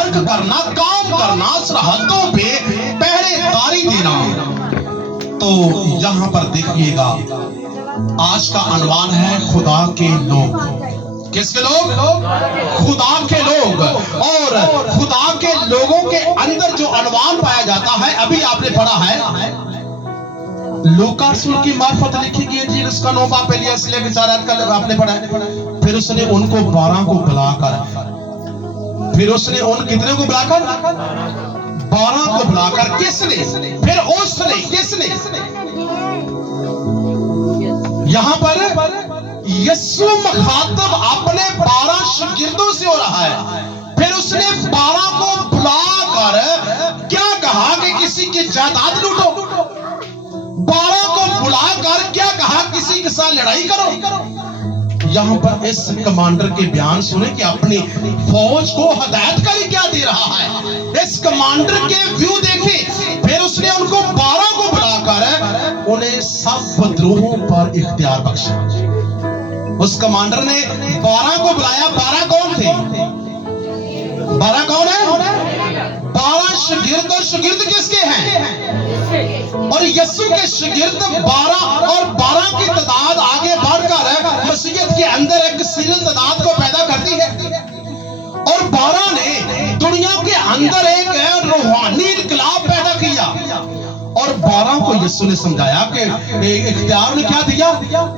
Work करना, काम करना, सरहदों पे पहरेदारी देना। तो यहां पर देखिएगा आज का अनवान है खुदा के लोग। किसके लोग? खुदा के लोग। और खुदा के लोगों के अंदर जो अनवान पाया जाता है, अभी आपने पढ़ा है लूका रसूल की मार्फत लिखी गई इंजील उसका 9 बाब पहली से लेकर 4 आयत का आपने पढ़ा है। फिर उसने उनको 12 को बुलाकर, फिर उसने उन कितने को बुलाकर? 12 को बुलाकर किसने? फिर उसने किसने? यहां पर यीशु मुखातब अपने 12 शागिर्दों से हो रहा है। फिर उसने 12 को बुलाकर क्या कहा कि किसी की जायदाद लूटो। 12 को बुलाकर क्या कहा? किसी के साथ लड़ाई करो। यहां पर इस कमांडर के बयान सुने कि अपनी फौज को हदायतकारी क्या दे रहा है। इस कमांडर के व्यू देखे। फिर उसने उनको 12 को बुलाकर उन्हें सब विद्रोहों पर इख्तियार बख्शा। उस कमांडर ने 12 को बुलाया। 12 कौन थे? 12 कौन है? 12 शागिर्द। और शागिर्द किसके हैं? और यीशु के शागिर्द 12 और 12 की तादाद आगे बढ़कर मसीहत के अंदर एक सीरियल तादाद को पैदा करती है। और 12 ने दुनिया के अंदर एक रूहानी इनकलाब पैदा किया। और 12 को यीशु ने समझाया कि इख्तियार ने क्या दिया?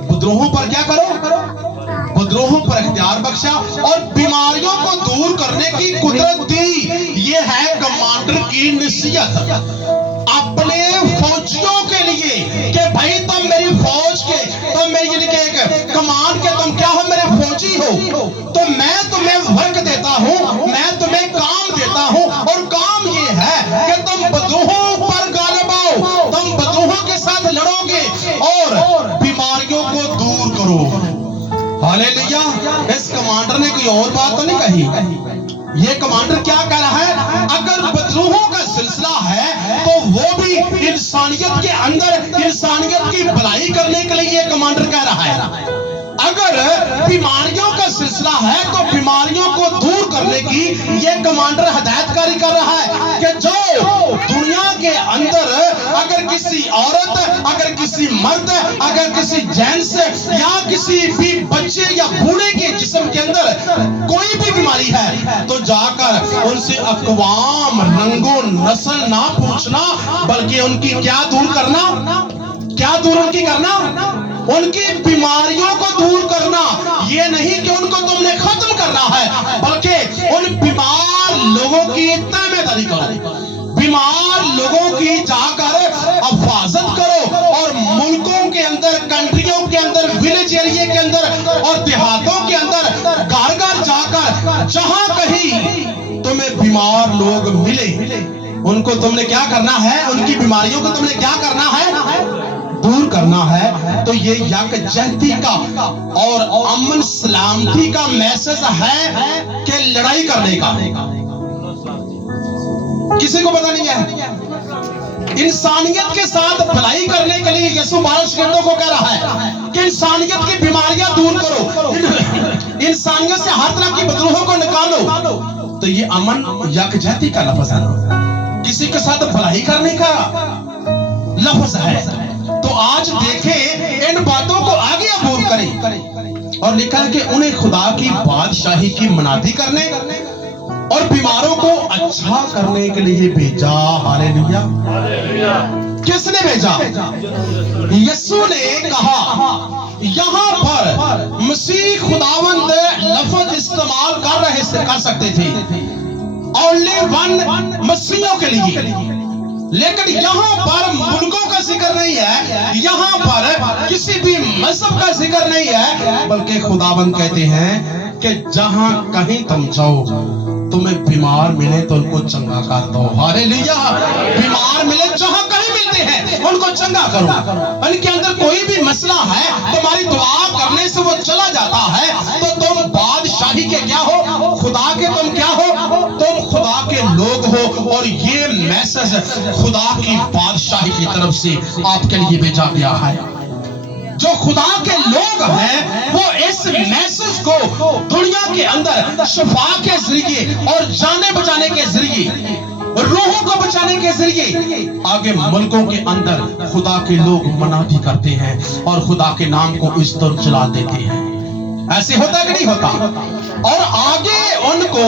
विद्रोहों पर क्या करो? विद्रोहों पर इख्तियार बख्शा और बीमारियों को दूर करने की कुदरत दी। ये है कमांडर की नसीहत अपने फौजियों के लिए कि भाई तुम मेरी फौज के, तुम मेरी कमान के, तुम क्या हो? मेरे फौजी हो। तो मैं तुम्हें वर्क देता हूं, मैं तुम्हें काम देता हूं। और काम ये है कि तुम विद्रोहों पर गालिब आओ, तुम विद्रोहों के साथ लड़ोगे और बीमारियों को दूर करो। हालेलुया। इस कमांडर ने कोई और बात तो नहीं कही। ये कमांडर क्या कह रहा है? अगर विद्रोहों का सिलसिला है तो वो भी इंसानियत के अंदर इंसानियत की भलाई करने के लिए ये कमांडर कह रहा है। अगर बीमारियों का सिलसिला है तो बीमारियों को दूर करने की ये कमांडर हदायतकारी कर रहा है कि जो दुनिया के अंदर अगर किसी औरत, अगर किसी मर्द, अगर किसी जेंट्स या किसी भी बच्चे या बूढ़े के जिस्म के अंदर कोई भी बीमारी है तो जाकर उनसे अक़वाम, रंगों, नस्ल ना पूछना, बल्कि उनकी क्या दूर करना? क्या दूर उनकी करना? उनकी बीमारियों को दूर करना। ये नहीं कि उनको तुमने खत्म करना है, बल्कि उन बीमार लोगों की ताबेदारी करो, बीमार लोगों की जाकर हिफाजत करो और मुल्कों के अंदर, कंट्रियों के अंदर, विलेज एरिया के अंदर और देहातों के अंदर घर घर जाकर जहां कहीं तुम्हें बीमार लोग मिले उनको तुमने क्या करना है? उनकी बीमारियों को तुमने क्या करना है? दूर करना है। तो ये यकजहती का और अमन सलामती का मैसेज है कि लड़ाई करने का किसी को पता नहीं है। इंसानियत के साथ भलाई करने के लिए यीशु 12 शागिर्दों को कह रहा है कि इंसानियत की बीमारियां दूर करो, इंसानियत से हर तरह की विद्रोहों को निकालो। तो ये अमन यकजहती का लफ्ज है, किसी के साथ भलाई करने का लफ्ज है। तो आज देखें इन बातों को आगे अबूर करें। और लिखा है कि उन्हें खुदा की बादशाही की मनादी करने और बीमारों को अच्छा करने के लिए भेजा। हालेलुया। किसने भेजा? यीशु ने कहा। यहां पर मसीह खुदावंद लफ्ज इस्तेमाल कर सकते थे ओनली वन मसीहों के लिए, लेकिन यहाँ पर मुल्कों का जिक्र नहीं है, यहाँ पर किसी भी मजहब का जिक्र नहीं है, बल्कि खुदावंद कहते हैं कि जहां कहीं तुम जाओ तुम्हें बीमार मिले तो उनको चंगा कर दो। हालेलुया। बीमार मिले जहां कहीं मिलते हैं उनको चंगा करो। उनके अंदर कोई भी मसला है तुम्हारी दुआ करने से वो चला जाता है। तो तुम बादशाही के क्या हो? खुदा के तुम क्या हो? तुम खुदा के लोग हो। और ये मैसेज खुदा की बादशाही की तरफ से आपके लिए भेजा गया है। जो खुदा के लोग हैं वो इस मैसेज को दुनिया के अंदर शफा के जरिए और जाने बचाने के जरिए, रूहों को बचाने के जरिए आगे मुल्कों के अंदर खुदा के लोग मनादी करते हैं और खुदा के नाम को इस तरह चला देते हैं। ऐसे होता कि नहीं होता? और आगे उनको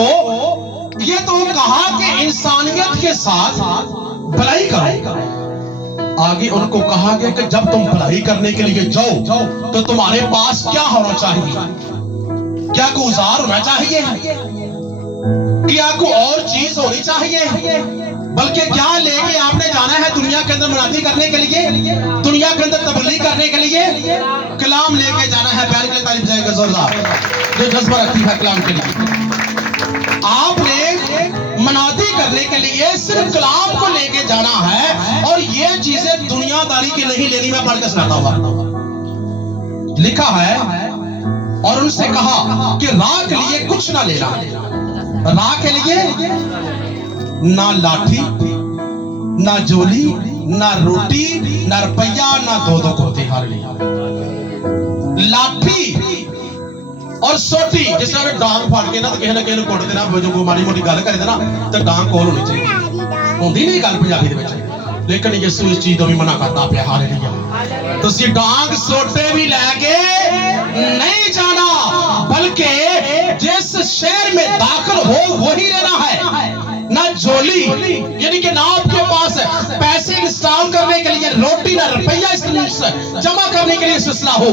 ये तो कहा कि इंसानियत के साथ भलाई करो। आगे उनको कहा गया कि जब तुम भलाई करने के लिए जाओ तो तुम्हारे पास क्या होना चाहिए? क्या कोई औजार होना चाहिए? क्या कोई और चीज होनी चाहिए? बल्कि क्या लेके आपने जाना है दुनिया के अंदर मुनादी करने के लिए, दुनिया के अंदर तबलीग करने के लिए? कलाम लेके जाना है। प्यार के लिए तारीफ जाएगा जोरदार, जो जज्बा रखती है कलाम के लिए। आपने मुनादी करने के लिए सिर्फ कलाम को लेके जाना है, और ये चीजें दुनियादारी की नहीं लेनी। मैं पढ़ के सुनाता हूं, लिखा है, और उनसे कहा कि राह के लिए कुछ ना लेना। राह के लिए ना लाठी, ना जोली, ना रोटी, ना रुपया, ना दो कुर्ते। हार लिया लाठी और सोटी, जिस तरह डांग फाड़ के ना तो किसी कुट देना, जो कोई माड़ी मोटी गल करे ना तो डांग कोल होनी चाहिए। होंदी नहीं गल पंजाबी दे विच, लेकिन यीशु इस चीज तो भी मना करता पिया। हालेलुया। तो सी डांग सोटे भी लैके नहीं जाना, बल्कि जिस शहर में दाखिल हो वही रहना है। ना झोली, यानी कि ना आपके पास पैसे इंस्टॉल करने के लिए रोटी, ना रुपया जमा करने के लिए सिलसिला हो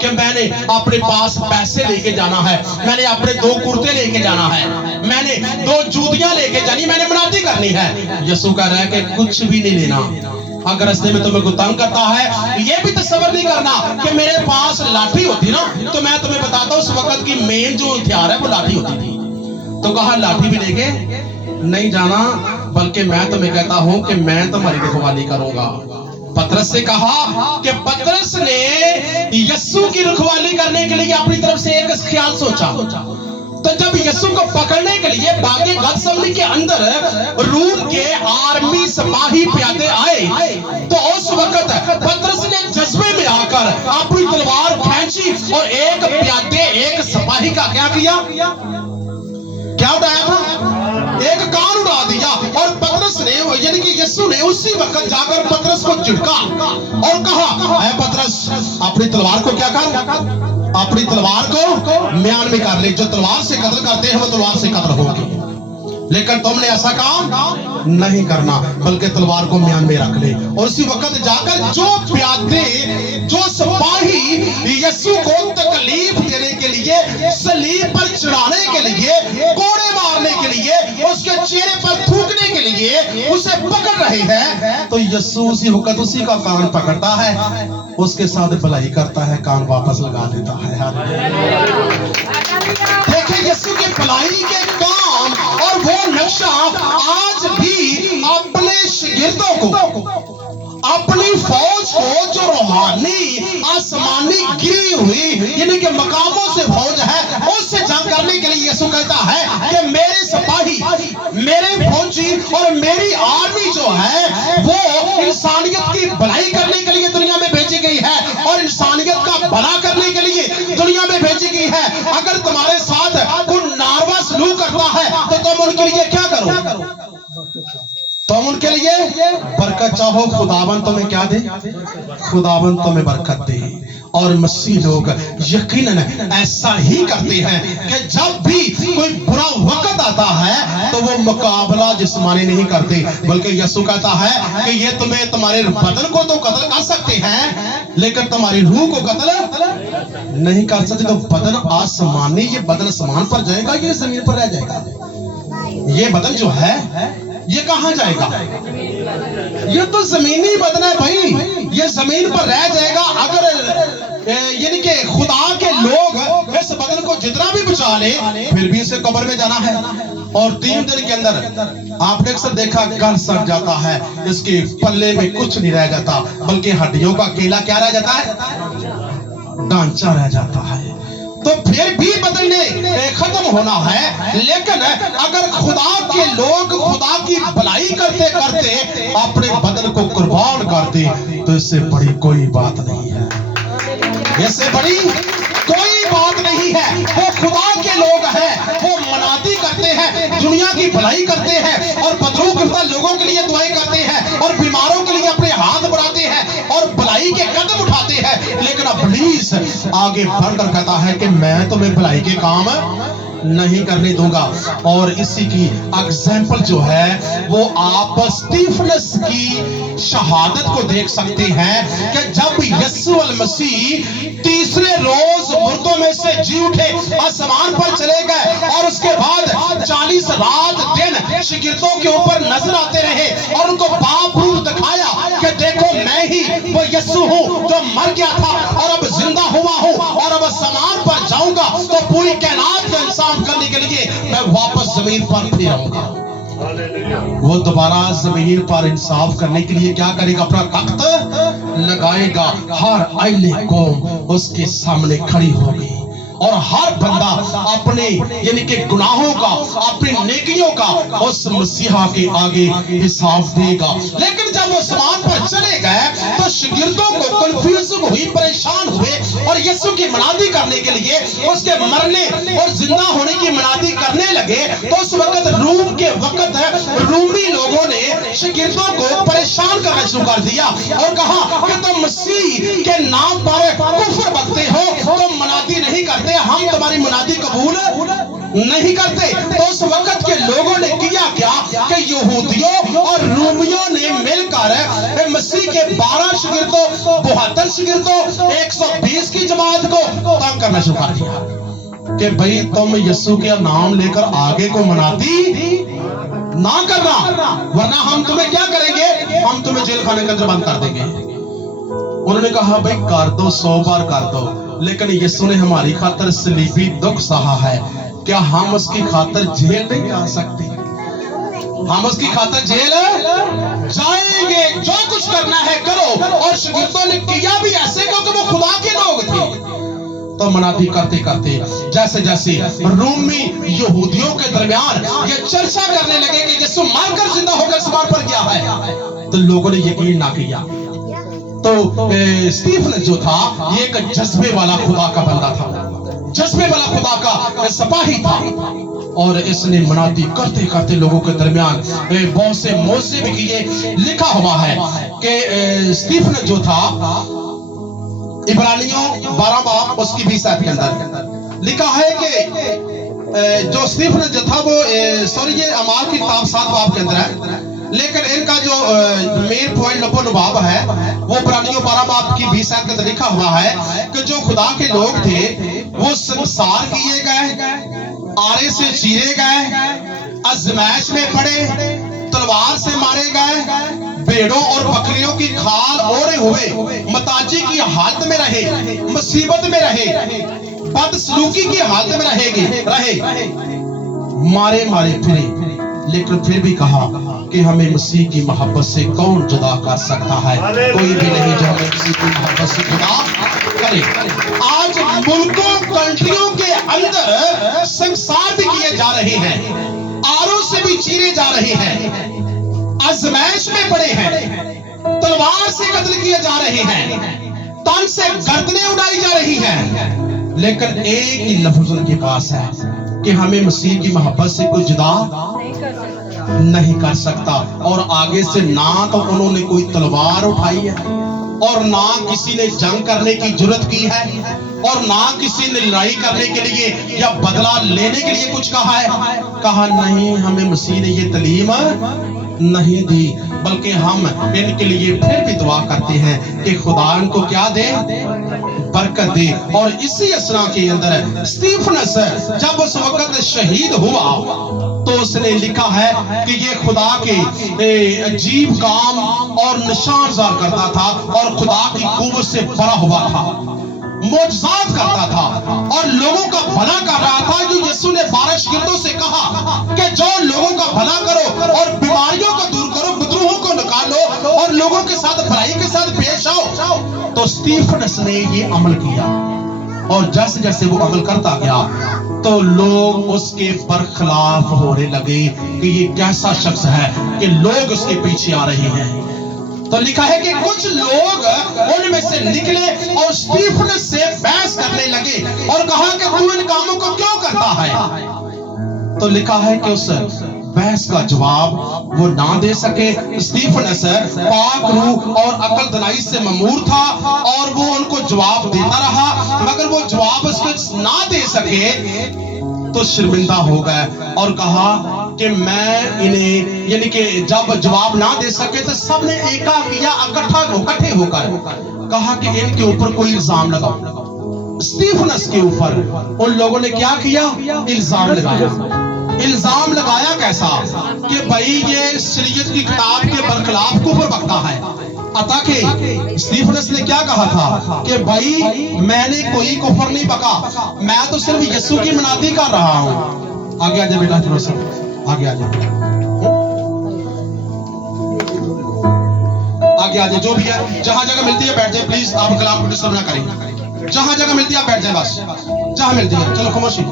कि मैंने अपने पास पैसे लेके जाना है, मैंने अपने 2 कुर्ते लेके जाना है, मैंने 2 जूतियां लेके जानी, मैंने मुनादी करनी है। यीशु कह रहा है कि कुछ भी नहीं लेना। अगर रस्ते में तुम्हें कोई तंग करता है, ये भी तस्वर नहीं करना कि मेरे पास लाठी होती ना तो मैं तुम्हें बताता हूं उस वक्त की मेन जो हथियार है वो लाठी होती थी। तो कहा लाठी भी लेके नहीं जाना, बल्कि मैं तुम्हें कहता हूं कि मैं तुम्हारी रखवाली करूंगा। पतरस से कहा कि पतरस ने यीशु की रखवाली करने के लिए अपनी तरफ से एक ख्याल सोचा। तो जब यीशु को पकड़ने के लिए बागे गतसमनी के अंदर रूम के आर्मी सिपाही प्यादे आए, तो उस वक्त पतरस ने जज्बे में आकर अपनी तलवार खींची और एक प्यादे, एक सिपाही का क्या किया? क्या उड़ाया था? एक कान उड़ा दिया। और पतरस ने, यानी कि यीशु ने उसी वक्त जाकर पतरस को झिड़का और कहा, ऐ पतरस, अपनी तलवार को क्या कर? अपनी तलवार को म्यान में कर ले। जो तलवार से कत्ल करते हैं वो तलवार से कत्ल होगी, लेकिन तुमने ऐसा काम नहीं करना, बल्कि तलवार को म्यान में रख ले। और उसी वक्त जाकर जो प्यादे, जो सिपाही यीशु को तकलीफ देने के लिए, सलीब पर चढ़ाने के लिए, कोड़े मारने के लिए, उसके चेहरे पर थूकने के लिए उसे पकड़ रहे हैं, तो यीशु उसी वक्त उसी का कान पकड़ता है, उसके साथ भलाई करता है, कान वापस लगा देता है। देखिए यीशु की भलाई के काम और वो नक्शा आज भी अपने शागिर्दों को, अपनी फौज को, जो रूहानी आसमानी गिरी हुई यानी कि मकामों से फौज है, उससे जंग करने के लिए यीशु कहता है कि मेरे सिपाही, मेरे फौजी और मेरी आर्मी जो है वो इंसानियत की भलाई करने के लिए दुनिया में भेजी गई है और इंसानियत का भला करने के लिए दुनिया में भेजी गई है। अगर तुम्हारे साथ कोई नारवा सलूक करता है तो तुम उनके लिए क्या करो? तुम उनके लिए बरकत चाहो। खुदावन तुम्हें क्या दे? खुदावन तुम्हें बरकत दे। और मसीह लोग यकीनन ऐसा ही करते हैं कि जब भी कोई बुरा वक्त आता है तो वो मुकाबला जिस्मानी नहीं करते, बल्कि यीशु कहता है कि ये तुम्हें, तुम्हारे बदन को तो कत्ल कर सकते हैं लेकिन तुम्हारी रूह को कत्ल नहीं कर सकते। तो बदन आसमानी, ये बदन आसमान पर जाएगा, ये जमीन पर रह जाएगा। ये बदन जो है ये कहां जाएगा? ये तो जमीनी बदन है भाई, ये जमीन पर रह जाएगा। अगर यानी कि खुदा के लोग इस बदन को जितना भी बचा ले, फिर भी इसे कब्र में जाना है। और 3 दिन के अंदर आपने अक्सर देखा गल सड़ जाता है, इसके पल्ले में कुछ नहीं रह जाता, बल्कि हड्डियों का केला क्या रह जाता है? ढांचा रह जाता है। तो फिर भी बदलने खत्म होना है। लेकिन अगर खुदा के लोग खुदा की भलाई करते करते अपने बदन को कुर्बान कर दे तो इससे बड़ी कोई बात नहीं है। इससे बड़ी कोई बात नहीं है। वो खुदा के लोग हैं, वो मनादी करते हैं, दुनिया की भलाई करते हैं और बदरूकर्ता लोगों के लिए दुआएं करते हैं और बीमारों के लिए अपने हाथ बढ़ाते हैं और भलाई के कदम उठाते हैं। लेकिन इब्लीस आगे बढ़कर कहता है कि मैं तुम्हें भलाई के काम नहीं करने दूंगा। और इसी की एग्जाम्पल जो है वो आप स्टीफनस की शहादत को देख सकते हैं कि जब यीशु मसीह तीसरे रोज मुर्दों में से जी उठे, आसमान पर चले गए और उसके बाद 40 रात दिन शागिर्दों के ऊपर नजर आते रहे और उनको बाप रूप दिखाया कि देखो मैं ही वो यीशु हूँ जो मर गया था और अब जिंदा हुआ हूँ और अब आसमान पर जाऊंगा तो पूरी कायनात का इंसान करने के लिए मैं वापस जमीन पर फिर आऊंगा। वो दोबारा जमीन पर इंसाफ करने के लिए क्या करेगा? अपना तख्त लगाएगा, हर आईने कौम उसके सामने खड़ी होगी और हर बंदा अपने यानी कि गुनाहों का, अपनी नेकियों का उस मसीहा के आगे हिसाब देगा। लेकिन जब वो आसमान पर चले गए तो शागिर्दों को कंफ्यूजन हुई, परेशान हुए और यीशु की मनादी करने के लिए उसके मरने और जिंदा होने की मनादी करने लगे। तो उस वक्त रूम के वक्त रूमी लोगों ने शागिर्दों को परेशान करना शुरू कर दिया और कहा कि तुम मसीह के नाम पर कुफ्र बकते हो, तुम मनादी नहीं करते, हम तुम्हारी मुनादी कबूल नहीं करते। तो उस वक्त के लोगों ने किया क्या कि यहूदियों और रूमियों ने मिलकर मसीह के 12 शागिर्दों, 72 शागिर्दों, 120 की जमात को तंग करना शुरू कर दिया कि भाई तुम यीशु के नाम लेकर आगे को मुनादी ना करना, वरना हम तुम्हें क्या करेंगे? हम तुम्हें जेल खाने के अंदर बंद कर देंगे। उन्होंने कहा भाई कर दो, 100 बार कर दो, लेकिन यीशु ने हमारी खातिर सलीबी दुख सहा है, क्या हम उसकी खातिर जेल नहीं जा सकते? हम उसकी खातिर जेल जाएंगे, जो कुछ करना है करो। और शागिर्दों ने किया भी ऐसे क्योंकि वो खुदा के लोग थे। तो मनादी करते करते जैसे जैसे रूमी यहूदियों के दरमियान ये चर्चा करने लगे कि यीशु मरकर जिंदा होकर आसमान पर गया है, तो लोगों ने यकीन ना किया। तो स्टीफन जो था ये एक जज्बे वाला खुदा का बंदा था, जज्बे वाला खुदा का सिपाही था और इसने मनादी करते करते लोगों के दरमियान बहुत से मौजे भी किए। लिखा हुआ है कि स्टीफन जो था इब्रानियों 12 बाब उसकी 20 आयत के अंदर लिखा है कि जो स्टीफन जो था वो ये अमाल की किताब 7 बाब के अंदर है, लेकिन इनका जो मेन पॉइंट नबाब है वो इब्रानियों 12 बाब की 20 आयत के अंदर लिखा हुआ है कि जो खुदा के लोग थे वो संसार किए गए, आरे से चीरे गए, आजमाइश में पड़े, तलवार से मारे गए, भेड़ों और बकरियों की खाल ओढ़े हुए मताजी की हालत में रहे, मुसीबत में रहे, बदसलूकी की हालत में रहे, मारे मारे फिरे, लेकिन फिर भी कहा कि हमें मसीह की मोहब्बत से कौन जुदा कर सकता है? कोई भी नहीं जो हमें मसीह की मोहब्बत से जुदा करे। आज मुल्कों, कंट्रियों के अंदर संसार भी किए जा रहे हैं, आरों से भी चीरे जा रहे हैं, आजमाइश में पड़े हैं, तलवार से कत्ल किए जा रहे हैं, तन से गर्दनें उड़ाई जा रही हैं, लेकिन एक ही लफ्ज उनके पास है कि हमें मसीह की मोहब्बत से कोई जुदा नहीं कर सकता। और आगे से ना तो उन्होंने कोई तलवार उठाई है और ना किसी ने जंग करने की जुर्रत की है और ना किसी ने लड़ाई करने के लिए या बदला लेने के लिए कुछ कहा है। कहा नहीं, हमें मसीह ने ये तालीम नहीं दी, बल्कि हम इनके लिए फिर भी दुआ करते हैं कि खुदा इनको क्या दे, बरकत दे। और इसी असना के अंदर स्टीफनस जब उस वक्त शहीद हुआ तो उसने लिखा है कि ये खुदा के अजीब काम और निशान ज़ाहिर करता था और खुदा की कुव्वत से भरा हुआ था, मौजज़ात करता था और लोगों का भला कर रहा था। जो यीशु ने 12 शागिर्दों से कहा कि जो लोगों का भला करो और बीमारियों को दूर करो, बुजुर्गों को निकालो और लोगों के साथ भलाई के साथ पेश आओ। तो स्टीफनस ने ये अमल किया और जैसे जैसे वो अमल करता गया तो लोग उसके बरखिलाफ होने लगे कि ये कैसा शख्स है कि लोग उसके पीछे आ रहे हैं। तो लिखा है कि कुछ लोग उनमें से निकले और स्टीफनस से बहस करने लगे और कहा कि तू इन कामों को क्यों करता है। तो लिखा है कि उस बहस का जवाब वो ना दे सके। स्टीफनस पाक रूह और अकल दनाई से ममूर था और वो उनको जवाब देता रहा, मगर वो जवाब उसको ना दे सके तो शर्मिंदा हो गए और कहा कि मैं इन्हें, यानी कि जब जवाब ना दे सके तो सबने एका किया, इकट्ठे होकर कहा कि इनके ऊपर कोई इल्जाम लगाओ। स्टीफनस के ऊपर उन लोगों ने क्या किया? इल्जाम लगाया। इल्जाम लगाया कैसा? कि भाई ये शरीयत की किताब के बरखिलाफ कुफर बकता है। अतः के स्टीफनस ने क्या कहा था कि भाई मैंने कोई कुफर नहीं बका, मैं तो सिर्फ यीशु की मनादी कर रहा हूं। आगे आ जाए बेटा, थोड़ा सा आगे आ जाए, आगे आ जाए। जो भी है, जहां जगह मिलती है बैठ जाए प्लीज, आप कलाम को डिस्टर्ब ना करें। जहां जगह मिलती है आप बैठ जाए, बस जहां मिलती है। चलो खामोशी।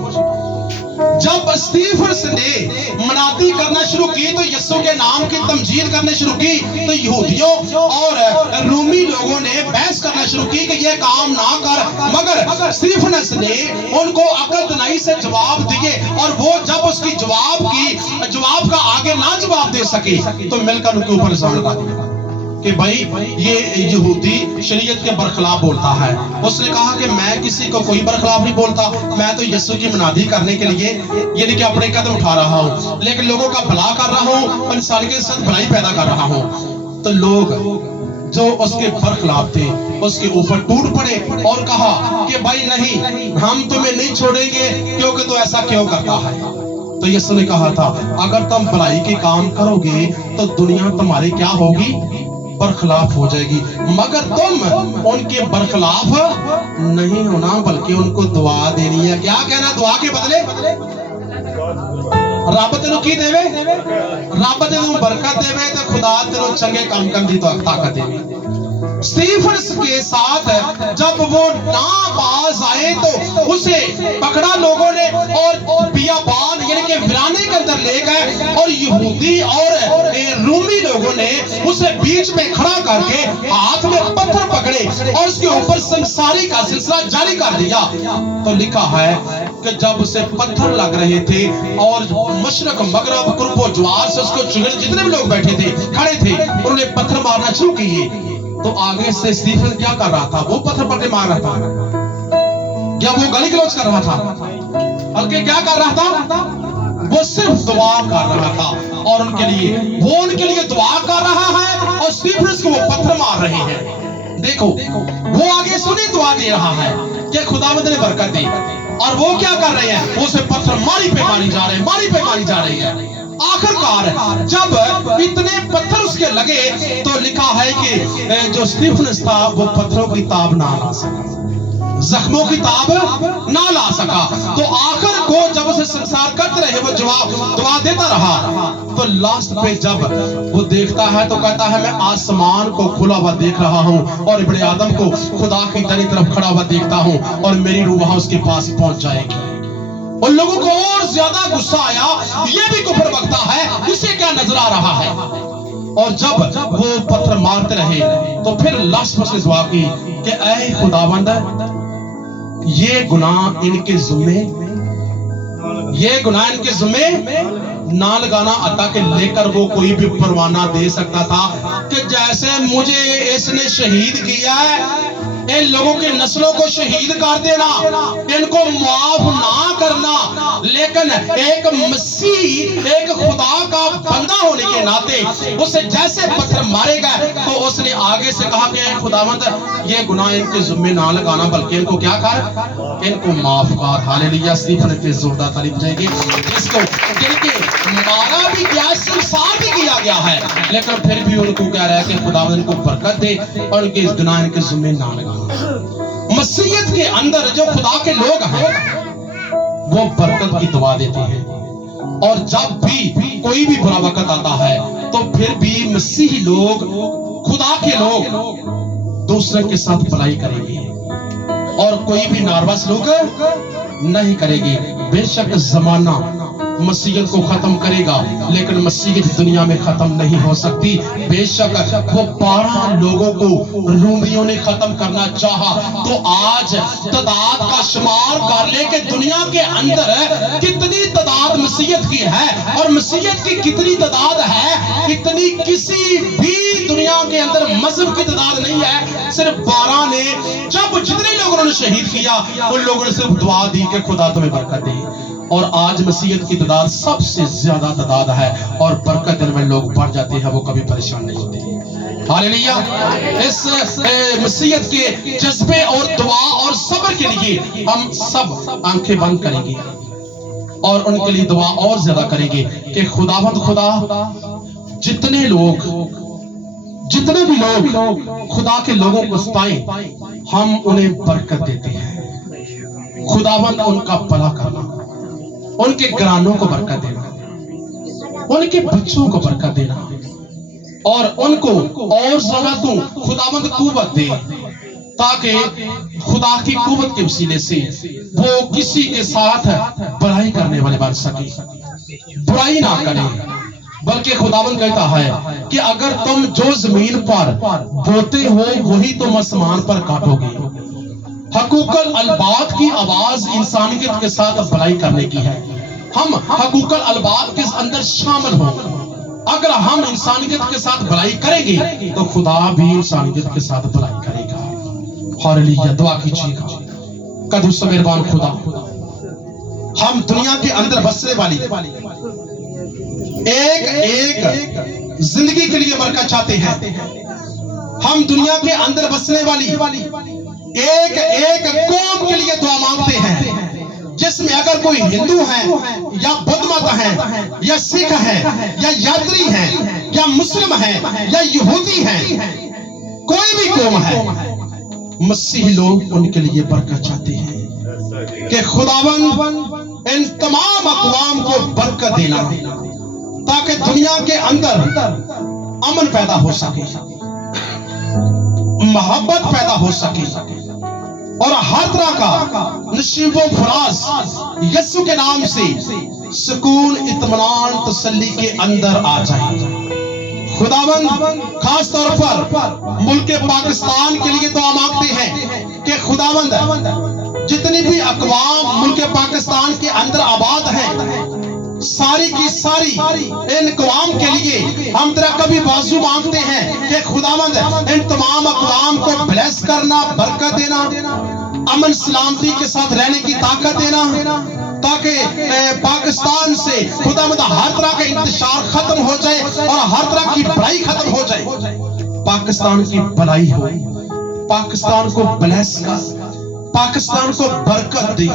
जब स्टीफनस ने मनादी करना शुरू की, तो यीशु के नाम की तमजीद करने शुरू की, तो यहूदियों और रूमी लोगों ने बहस करना शुरू की कि ये काम ना कर। मगर स्टीफनस ने उनको अकल दनाई से जवाब दिए और वो जब उसकी जवाब का आगे ना जवाब दे सके तो मिलकर उनके ऊपर इल्जाम लगा दिया कि भाई ये यहूदी शरीयत के बरखिलाफ बोलता है। उसने कहा कि मैं किसी को कोई बरखिलाफ नहीं बोलता, मैं तो यीशु की मनादी करने के लिए यानी कि अपने कदम उठा रहा हूँ, लेकिन लोगों का भला कर रहा हूँ, इंसान के साथ भलाई पैदा कर रहा हूँ। तो लोग जो उसके बरखिलाफ थे उसके ऊपर टूट पड़े और कहा कि भाई नहीं, हम तुम्हें नहीं छोड़ेंगे, क्योंकि तू ऐसा क्यों करता है। तो यीशु ने कहा था, अगर तुम भलाई के काम करोगे तो दुनिया तुम्हारी क्या होगी? बरखिलाफ हो जाएगी, मगर तुम उनके बरखिलाफ नहीं होना, बल्कि उनको दुआ देनी है। क्या कहना? दुआ के बदले रब तेनू की देवे? रब तेनू बरकत देवे तो खुदा तेनू चंगे काम करने की ताकत देवे। स्टीफनस के साथ जब वो नाबाज आए तो उसे पकड़ा लोगों ने और बियाबान यानी कि वीराने के अंदर ले गए और यहूदी और रूमी लोगों ने उसे बीच में खड़ा करके हाथ में पत्थर पकड़े और उसके ऊपर संसारी का सिलसिला जारी कर दिया। तो लिखा है कि जब उसे पत्थर लग रहे थे और मशरक मगरब कुर्ब ज्वार से उसको चुगल जितने भी लोग बैठे थे, खड़े थे, उन्होंने पत्थर मारना शुरू किए। तो आगे से स्टीफन क्या कर रहा था? वो पत्थर पट्टे मार रहा था, क्या वो गाली गलौज कर रहा था? बल्कि क्या कर रहा था? वो सिर्फ दुआ कर रहा था और उनके लिए दुआ कर रहा है और स्टीफनस को वो पत्थर मार रहे हैं। देखो वो आगे सुनी दुआ दे रहा है कि खुदावंद ने बरकत दी, और वो क्या कर रहे हैं? वो उसे पत्थर मारी पे मारी जा रहे हैं, मारी पे मारी जा रही है। आखिरकार जब इतने पत्थर उसके लगे तो लिखा है कि जो स्टीफनस था वो पत्थरों की ताब ना ला सका, जख्मों की ताब ना ला सका। तो आखिर को जब उसे संसार करते रहे वो दुआ देता रहा, तो लास्ट पे जब वो देखता है तो कहता है मैं आसमान को खुला हुआ देख रहा हूँ और इब्ने आदम को खुदा की दाहिनी तरफ खड़ा हुआ देखता हूँ और मेरी रूह वहां उसके पास पहुंच जाएगी। उन लोगों को और ज्यादा गुस्सा आया, ये भी कुफर बकता है, इसे क्या नजर आ रहा है। और जब वो पत्थर मारते रहे तो फिर लास्ट में उसने दुआ की कि ऐ खुदावंद, ये गुनाह इनके ज़िम्मे ना लगाना। अता के लेकर वो कोई भी परवाना दे सकता था कि जैसे मुझे इसने शहीद किया है, इन लोगों की नस्लों को शहीद कर देना, इनको माफ ना करना, लेकिन एक मसीह, एक खुदा का बंदा होने के नाते उसे जैसे पत्थर मारे गए तो उसने आगे से कहा कि खुदावंद, ये गुनाह इनके ज़िम्मे ना लगाना, बल्कि इनको क्या कर, इनको माफ कर। हालेलुया। स्टीफन पे जोरदार तारीफ जाएगी। इसको मारा भी गया, संसार भी किया गया है, लेकिन फिर भी उनको कह रहा है कि खुदावंद इनको बरकत दे और इनके गुनाह इनके ज़िम्मे ना लगाना। मसीहत के अंदर जो खुदा के लोग हैं वो बरकत की दुआ देते हैं, और जब भी कोई भी बुरा वक्त आता है तो फिर भी मसीही लोग, खुदा के लोग दूसरे के साथ भलाई करेंगे और कोई भी नारवा सलूक नहीं करेगी। बेशक जमाना मसीहत को खत्म करेगा, लेकिन मसीहत दुनिया में खत्म नहीं हो सकती। बेशक वो 12 लोगों को रोमियों ने खत्म करना चाहा, तो आज तादाद का शुमार कर ले कि दुनिया के अंदर कितनी तादाद मसीहत की है और मसीहत की कितनी तादाद है, इतनी किसी भी दुनिया के अंदर मजहब की तादाद नहीं है। सिर्फ 12 ने, जब जितने लोगों ने शहीद किया उन लोगों ने सिर्फ दुआ दी कि खुदा तुम्हें बरकत दे। और आज मसीहत की तादाद सबसे ज्यादा तादाद है और बरकत में लोग बढ़ जाते हैं, वो कभी परेशान नहीं होते। हालेलुया। इस मसीहत के जज्बे और दुआ और सब्र के लिए हम सब आंखें बंद करेंगे और उनके लिए दुआ और ज्यादा करेंगे कि खुदावंद खुदा जितने भी लोग खुदा के लोगों को सताएं, हम उन्हें बरकत देते हैं। खुदावंद उनका भला करना, उनके घरानों को बरकत देना, उनके बच्चों को बरकत देना और उनको और ज्यादा तू खुदावंद कुव्वत दे, ताकि खुदा की कुव्वत के वसीले से वो किसी के साथ बुराई करने वाले बन सके, बुराई ना करे। बल्कि खुदावंद कहता है कि अगर तुम जो जमीन पर बोते हो वही तुम आसमान पर काटोगे। हकूकल अलबात की आवाज इंसानियत के साथ भलाई करने की है। हम हकूकल अलबात के अंदर शामिल हो। अगर हम इंसानियत के साथ भलाई करेंगे तो खुदा भी इंसानियत के साथ भलाई करेगा। हालेलुया। दुआ कीजिएगा। कदुस मेहरबान खुदा, हम दुनिया के अंदर बसने वाली एक जिंदगी के लिए बरकत चाहते हैं। हम दुनिया के अंदर बसने वाली एक कौम के लिए दुआ मांगते हैं, जिसमें अगर कोई हिंदू है या बुद्ध मत है या सिख है या यात्री है या मुस्लिम है या यहूदी है, कोई भी कौम है, मसीह लोग उनके लिए बरकत चाहते हैं कि खुदावंद इन तमाम अक़वाम को बरकत देना, ताकि दुनिया के अंदर अमन पैदा हो सके, मोहब्बत पैदा हो सके और हर तरह का नशीबो फराज यीशु के नाम से सुकून, इत्मीनान, तसल्ली के अंदर आ जाए। खुदावंद खास तौर पर मुल्क पाकिस्तान के लिए दुआ मांगते हैं कि खुदावंद जितनी भी अक़वाम मुल्क पाकिस्तान के अंदर आबाद हैं, सारी की सारी इन कौम के लिए हम तेरा कभी बाजू मांगते हैं कि खुदावंद इन तमाम अक़वाम को ब्लेस करना, बरकत देना, अमन सलामती के साथ रहने की ताकत देना, ताकि पाकिस्तान से खुदावंद हर तरह का इंतशार खत्म हो जाए और हर तरह की बुराई खत्म हो जाए। पाकिस्तान की भलाई हो, पाकिस्तान को ब्लेस कर, पाकिस्तान को बरकत दे,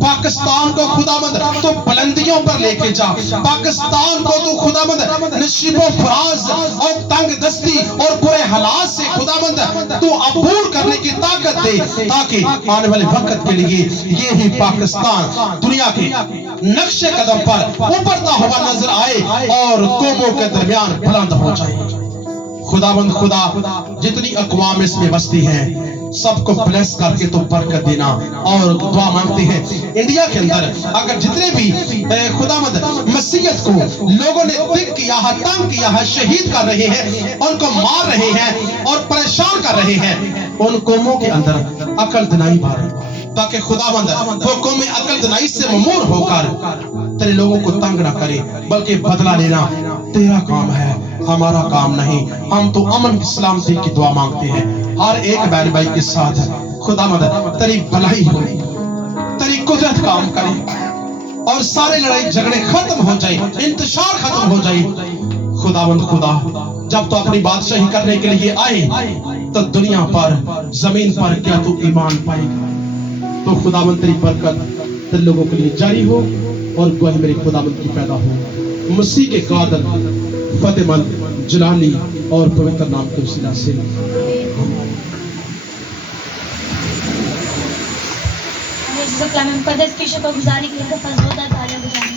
पाकिस्तान को खुदावंद तो बुलंदियों पर लेके जा, पाकिस्तान को तो खुदावंद नशीबो फराज और तंग दस्ती और बुरे हालात से खुदावंद तो अबूर करने की ताकत दे, ताकि आने वाले वक्त के लिए ये ही पाकिस्तान दुनिया के नक्शे कदम पर उभरता हुआ नजर आए और कौमों के दरमियान बुलंद हो जाए। खुदावंद खुदा जितनी अक़वाम इसमें बसती हैं सबको ब्लेस करके तो बरकत देना। और दुआ मांगते हैं इंडिया के अंदर अगर जितने भी खुदावंद मसीहत को लोगों ने तंग किया है, शहीद कर रहे हैं, उनको मार रहे हैं और परेशान कर रहे हैं, उन कौमों के अंदर अकल दिनाई भरे, ताकि खुदावंद वो कौमें अकल दिनाई से ममूर होकर तेरे लोगों को तंग ना करे, बल्कि बदला लेना तेरा काम है, हमारा काम नहीं। हम तो अमन की सलामती की दुआ मांगते हैं हर एक बहन भाई के साथ। खुदावंद तेरी भलाई हो, तेरी कुदरत काम करे और सारे लड़ाई झगड़े खत्म हो जाए, इंतशार खत्म हो जाए। खुदावंद खुदा जब तो अपनी बादशाही करने के लिए आए तो दुनिया पर जमीन पर क्या तू ईमान पाएगा। तो खुदावंद तेरी बरकत तेरे लोगों के लिए जारी हो और गवाही मेरे खुदावंद की पैदा हो, मसीह के कादर फतेहमंद जलाली और पवित्र नाम के वसीला से। कलाम मुक़द्दस की शुक्रगुजारी के लिए फजलोदा तालियां बजाएं।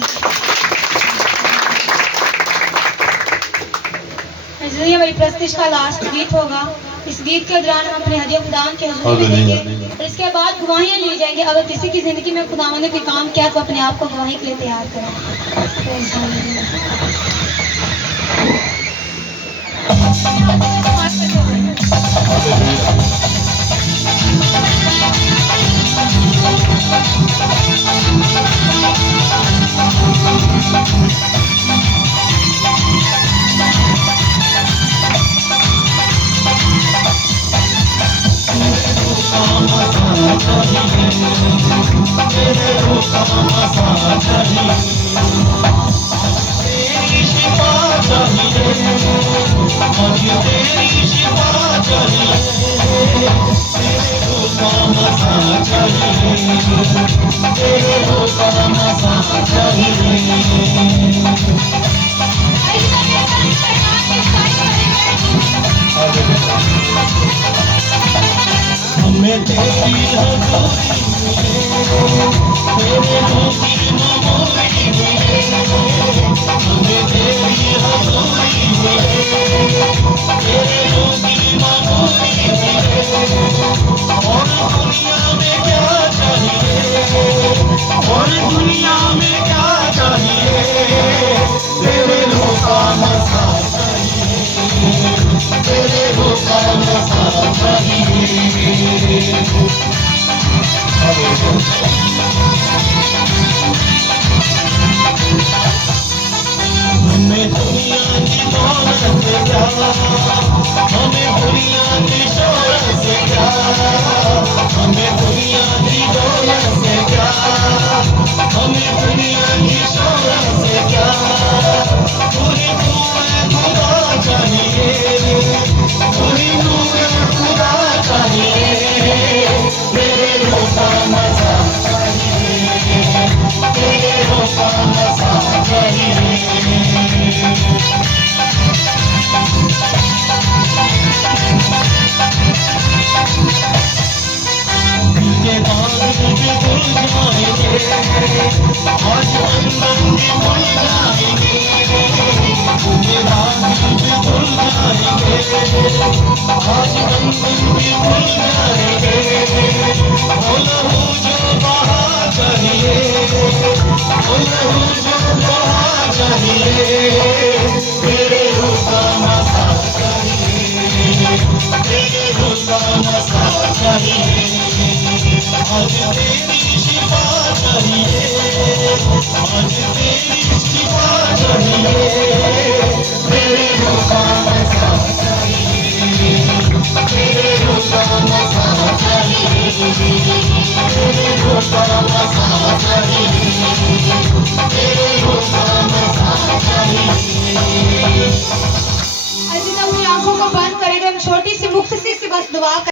ये मेरी प्रस्तुति का लास्ट गीत होगा। इस गीत के दौरान हम अपने हदीया खुदावंद के हुजूर में देंगे। اور اس کے بعد گواہیاں لی جائیں گی. اگر کسی کی زندگی میں خداوند نے کوئی کام کیا تو اپنے آپ کو گواہی کے لیے تیار ہمیں تیری حضوری تیرے روح کی معمولی ملے ہمیں تیری حضوری ملے تیرے روح کی معمولی ملے اور دنیا میں کیا چاہیے اور دنیا میں کیا چاہیے تیرے روح کا مسا چاہیے تیرے روح کا مسا چاہیے ہمیں دنیا کی دولت سے کیا ہمیں دنیا کی شہرت سے کیا ہمیں دنیا کی دولت سے کیا ہمیں دنیا کی شہرت سے کیا پوری نور خدا چاہیے پوری نور خدا چاہیے میرے روح کا مزہ چاہیے میرے روح کا مزہ چاہیے کے بعد مجھے بھول جائیں گے آج بندن بھی بھول جائیں گے کے بعد مجھے بھول جائیں گے آج بندن بھی بھول جائیں گے وہ لہو جو بہا چاہیے وہ لہو جو بہا چاہیے میرے روح کا مسا چاہیے میرے روح کا مسا چاہیے آج تیری شفا چاہیے آج تیری شفا چاہیے میرے روح کا مسا چاہیے میرے روح کا مسا چاہیے میرے روح کا مسا چاہیے میرے روح کا مسا چاہیے. ایسے تو اپنی آنکھوں کو بند کریں گے. ہم چھوٹی سی مختصر سی بس دعا